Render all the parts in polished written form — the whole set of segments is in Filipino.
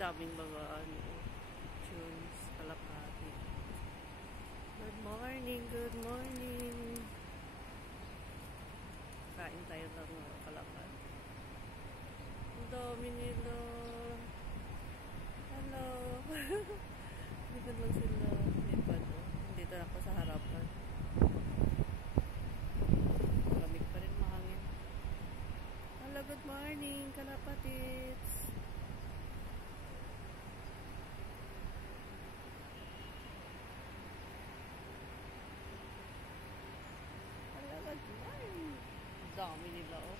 daming mga tunes, kalapati. Good morning, good morning. Kain tayo ng kalapati. Ang dami nila. Hello. Lipad lang sila. Lipad. Dito ako sa harapan. Malamig pa rin, mahangin. Hello, good morning, kalapatits. Hello, good morning. Dami nila, oh.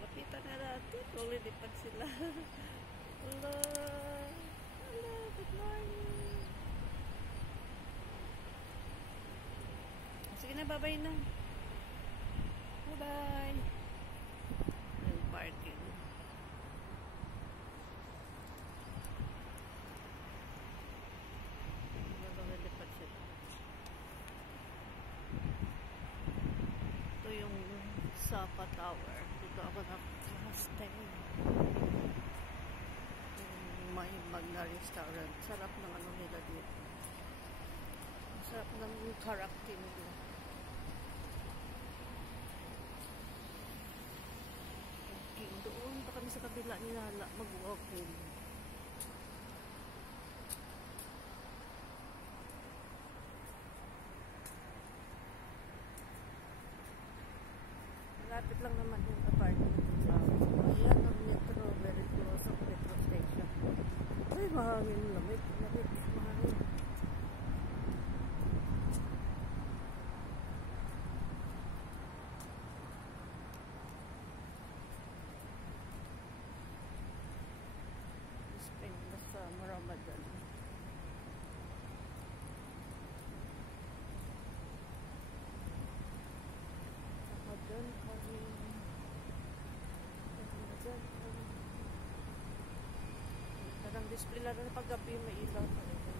Lapitan na natin. Lulilipad sila. Hello. Hello. Good morning. Sige na. Bye-bye na. Bye-bye. Yung parking. Lulilipad sila. Ito yung Sapa Tower. Dito ako nakastay. May Magna Restaurant. Sarap ng ano nila dito. Sarap ng karakter nila. Okay, doon pa kami sa kabila nila mag-walking. Lapit lang naman yung apartment nila. Ayan ang metro. Very close ang metro station. Ay, mahangin. Lamig. Lamig. Mahangin. Spring na sa Ramadan. Doon kami. Parang display lang na paggabi may ilaw pa rin.